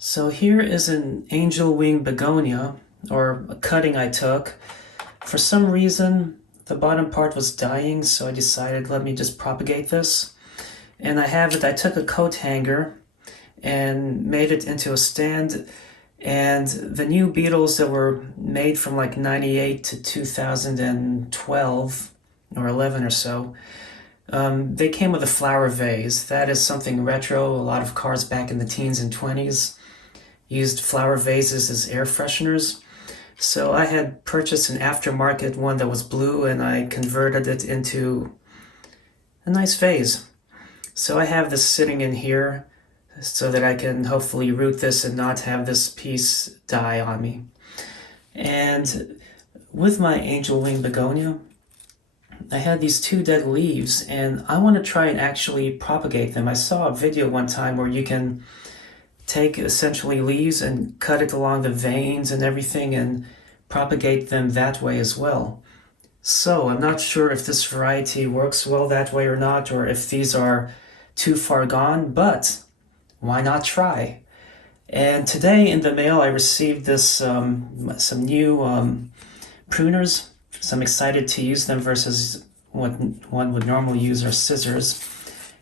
So here is an Angel Wing Begonia, or a cutting I took. For some reason, the bottom part was dying, so I decided let me just propagate this. And I took a coat hanger and made it into a stand. And the new beetles that were made from like 98 to 2012 or 11 or so, they came with a flower vase. That is something retro. A lot of cars back in the teens and 20s used flower vases as air fresheners. So I had purchased an aftermarket one that was blue, and I converted it into a nice vase. So I have this sitting in here so that I can hopefully root this and not have this piece die on me. And with my Angel Wing Begonia, I had these two dead leaves, and I want to try and actually propagate them. I saw a video one time where you can take essentially leaves and cut it along the veins and everything and propagate them that way as well. So I'm not sure if this variety works well that way or not, or if these are too far gone, but why not try? And today in the mail I received this some new pruners. So I'm excited to use them versus what one would normally use are scissors.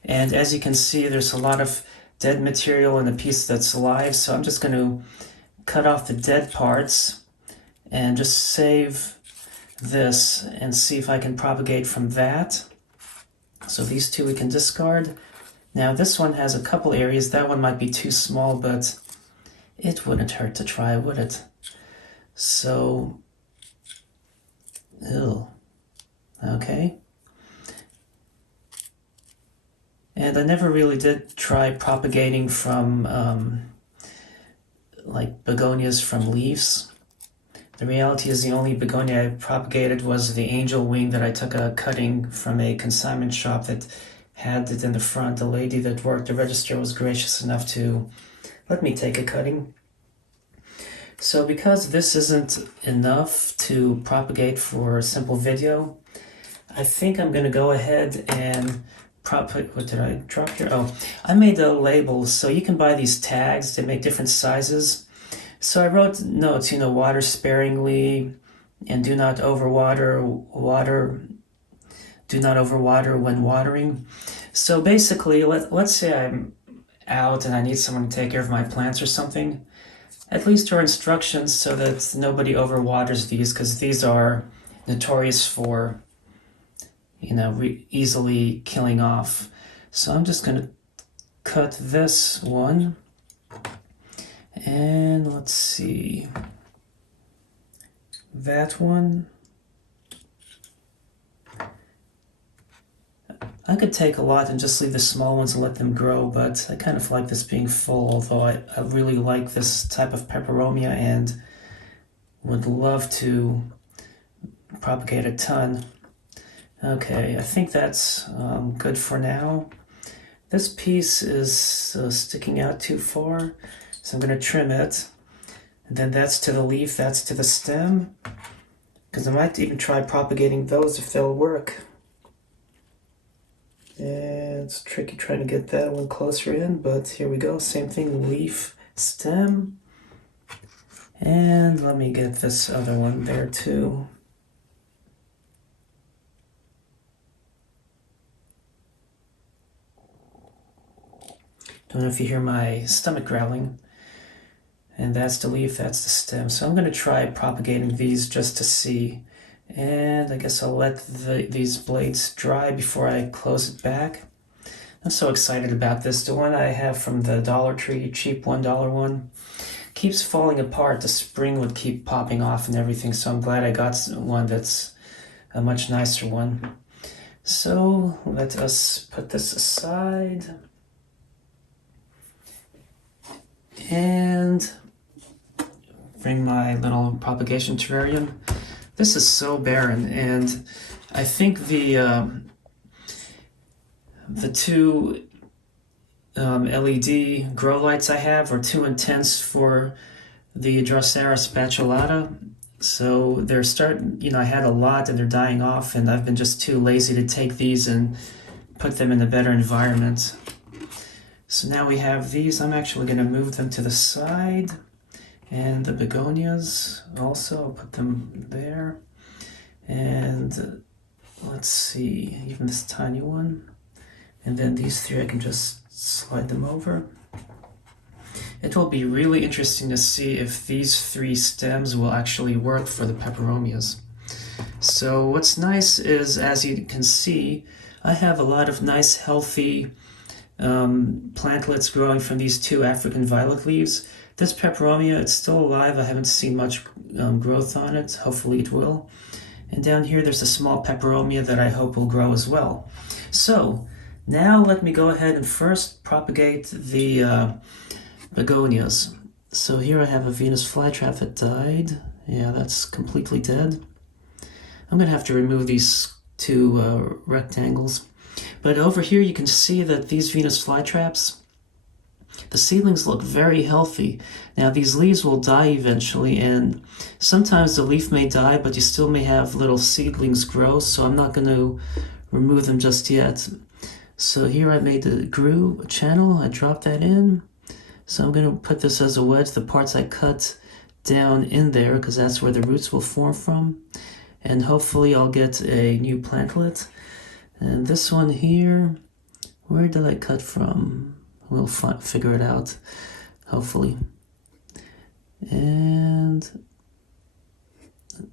And as you can see, there's a lot of dead material in a piece that's alive, so I'm just going to cut off the dead parts and just save this and see if I can propagate from that. So these two we can discard. Now this one has a couple areas. That one might be too small, but it wouldn't hurt to try, would it? So, okay. And I never really did try propagating from like begonias from leaves. The reality is the only begonia I propagated was the Angel Wing that I took a cutting from a consignment shop that had it in the front. The lady that worked the register was gracious enough to let me take a cutting. So because this isn't enough to propagate for a simple video, I think I'm going to go ahead and what did I drop here? Oh, I made a label, so you can buy these tags. They make different sizes. So I wrote notes, water sparingly, and do not overwater when watering. So basically, let's say I'm out and I need someone to take care of my plants or something. At least there are instructions so that nobody overwaters these, because these are notorious for easily killing off. So I'm just going to cut this one. And let's see. That one. I could take a lot and just leave the small ones and let them grow, but I kind of like this being full, although I really like this type of Peperomia and would love to propagate a ton. Okay, I think that's good for now. This piece is sticking out too far, so I'm going to trim it. And then that's to the leaf, that's to the stem, because I might even try propagating those if they'll work. And it's tricky trying to get that one closer in, but here we go. Same thing, leaf, stem. And let me get this other one there too. Don't know if you hear my stomach growling. And that's the leaf, that's the stem. So I'm going to try propagating these just to see. And I guess I'll let these blades dry before I close it back. I'm so excited about this. The one I have from the Dollar Tree, cheap $1 one, keeps falling apart. The spring would keep popping off and everything. So I'm glad I got one that's a much nicer one. So let us put this aside. And bring my little propagation terrarium. This is so barren, and I think the two LED grow lights I have are too intense for the Drosera spatulata. So they're starting, I had a lot and they're dying off, and I've been just too lazy to take these and put them in a better environment. So now we have these. I'm actually going to move them to the side. And the begonias also, I'll put them there. And let's see, even this tiny one. And then these three, I can just slide them over. It will be really interesting to see if these three stems will actually work for the peperomias. So what's nice is, as you can see, I have a lot of nice healthy plantlets growing from these two African violet leaves. This peperomia, it's still alive. I haven't seen much growth on it. Hopefully it will. And down here there's a small peperomia that I hope will grow as well. So now let me go ahead and first propagate the begonias. So here I have a Venus flytrap that died. Yeah, that's completely dead. I'm going to have to remove these two rectangles. But over here you can see that these Venus flytraps, the seedlings look very healthy. Now these leaves will die eventually, and sometimes the leaf may die, but you still may have little seedlings grow, so I'm not going to remove them just yet. So here I made the groove channel, I dropped that in. So I'm going to put this as a wedge, the parts I cut down in there, because that's where the roots will form from. And hopefully I'll get a new plantlet. And this one here, where did I cut from? We'll figure it out, hopefully. And I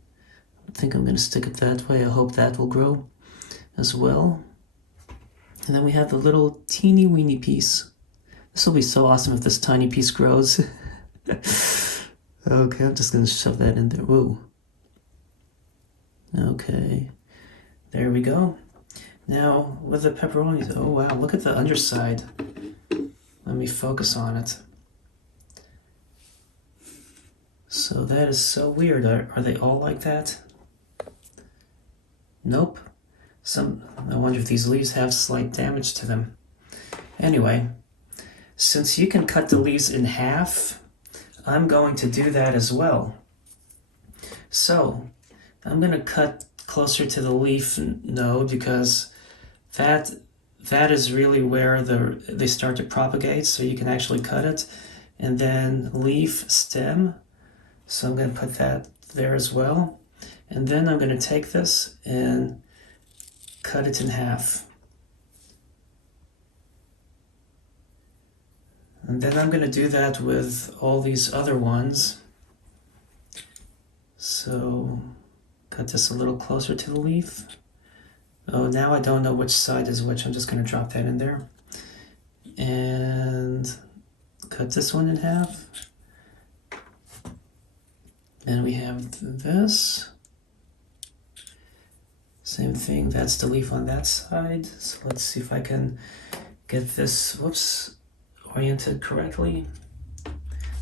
think I'm going to stick it that way. I hope that will grow as well. And then we have the little teeny weeny piece. This will be so awesome if this tiny piece grows. Okay, I'm just going to shove that in there. Whoa. Okay, there we go. Now with the pepperonis, oh wow, look at the underside. Let me focus on it. So that is so weird. Are they all like that? Nope. I wonder if these leaves have slight damage to them. Anyway, since you can cut the leaves in half, I'm going to do that as well. So I'm going to cut closer to the leaf node, because that is really where they start to propagate, so you can actually cut it. And then leaf stem, so I'm going to put that there as well. And then I'm going to take this and cut it in half. And then I'm going to do that with all these other ones. So cut this a little closer to the leaf. Oh, now I don't know which side is which. I'm just going to drop that in there. And cut this one in half. Then we have this. Same thing, that's the leaf on that side. So let's see if I can get this, whoops, oriented correctly.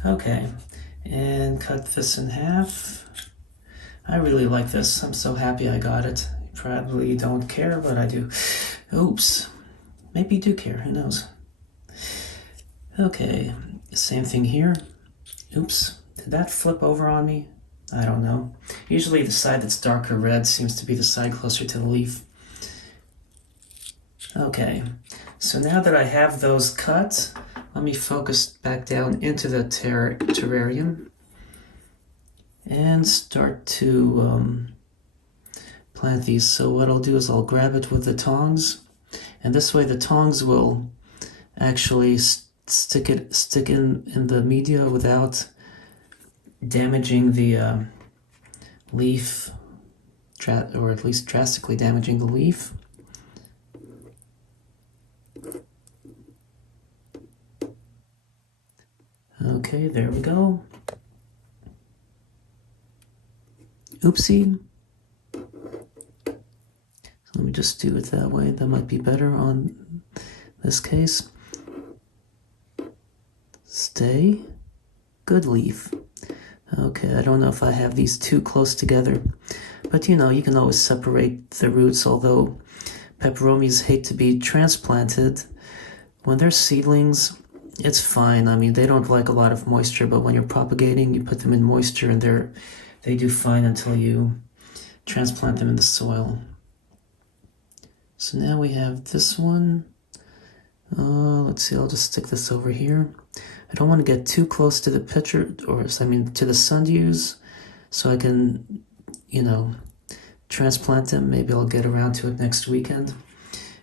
Okay, and cut this in half. I really like this. I'm so happy I got it. You probably don't care, but I do. Oops. Maybe you do care, who knows. Okay, same thing here. Oops, did that flip over on me? I don't know. Usually the side that's darker red seems to be the side closer to the leaf. Okay, so now that I have those cut, let me focus back down into the terrarium and start to plant these. So what I'll do is I'll grab it with the tongs, and this way the tongs will actually stick in the media without damaging the leaf, or at least drastically damaging the leaf. Okay, there we go. Oopsie. So let me just do it that way. That might be better on this case. Stay. Good leaf. Okay, I don't know if I have these too close together, but you know, you can always separate the roots, although peperomias hate to be transplanted. When they're seedlings, it's fine. I mean, they don't like a lot of moisture, but when you're propagating, you put them in moisture and they do fine until you transplant them in the soil. So now we have this one. Let's see, I'll just stick this over here. I don't want to get too close to the picture, or I mean to the sundews, so I can, you know, transplant them. Maybe I'll get around to it next weekend.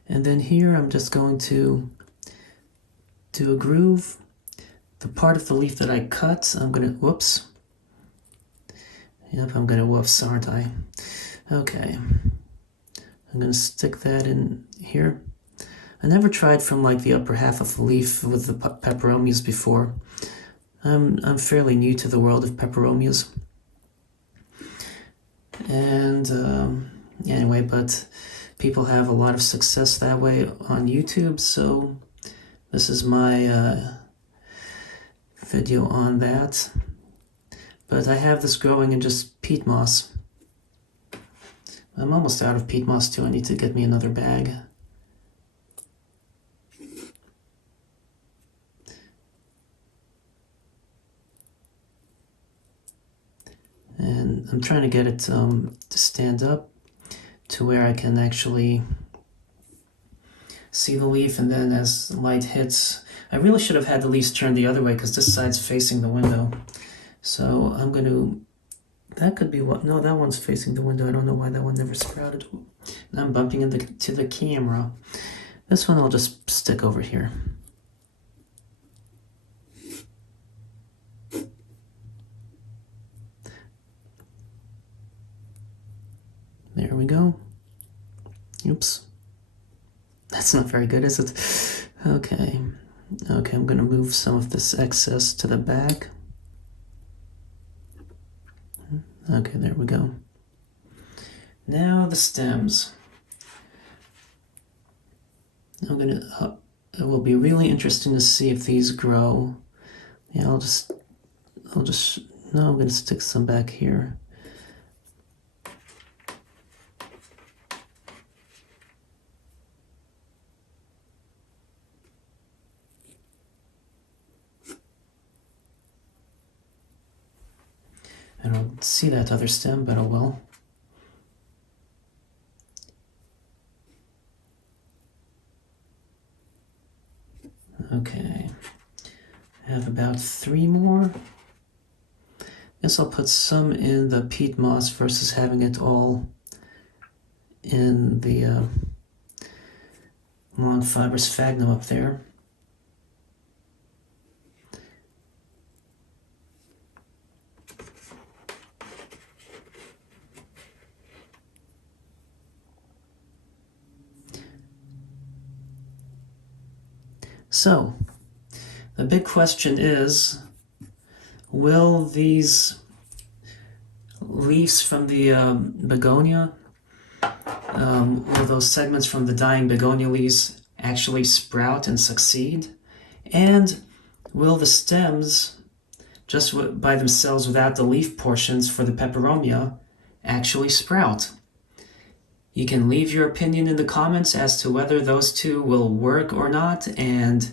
And then here I'm just going to do a groove. The part of the leaf that I cut, I'm gonna, whoops. Yep, I'm gonna whoops, aren't I? Okay. I'm gonna stick that in here. I never tried from like the upper half of the leaf with the peperomias before. I'm fairly new to the world of peperomias. And anyway, but people have a lot of success that way on YouTube, so this is my video on that. But I have this growing in just peat moss. I'm almost out of peat moss too. I need to get me another bag. And I'm trying to get it to stand up to where I can actually see the leaf, and then as the light hits, I really should have had the leaves turned the other way because this side's facing the window. So I'm going to, that could be what, no, that one's facing the window. I don't know why that one never sprouted. Now I'm bumping into the camera. This one I'll just stick over here. There we go. Oops. That's not very good, is it? Okay. Okay, I'm going to move some of this excess to the back. Okay, there we go. Now the stems. It will be really interesting to see if these grow. Yeah, no, I'm going to stick some back here. I don't see that other stem, but oh well. Okay, I have about 3 more. Guess I'll put some in the peat moss versus having it all in the long fibrous sphagnum up there. So, the big question is, will these leaves from the begonia, or those segments from the dying begonia leaves actually sprout and succeed? And will the stems, just by themselves without the leaf portions for the peperomia, actually sprout? You can leave your opinion in the comments as to whether those two will work or not, and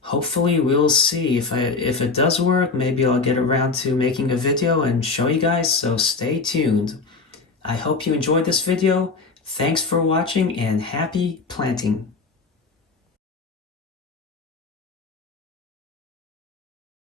hopefully we'll see. If it does work, maybe I'll get around to making a video and show you guys, so stay tuned. I hope you enjoyed this video. Thanks for watching and happy planting.